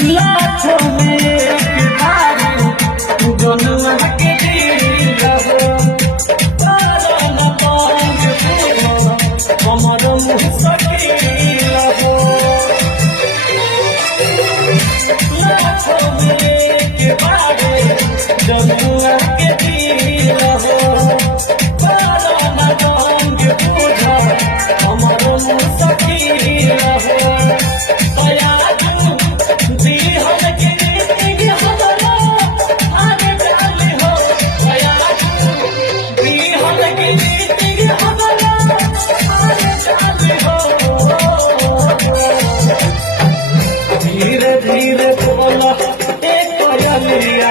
लाखों में एक बारी तू जनुआ के दिल हो तारा न पांग हो हमर मुस्तकिल हो लाखों में एक बारी जनुआ के दिल हो तारा न पांग हो हमर मुस्तकिल हो धीरे धीरे बोला एक कोयलिया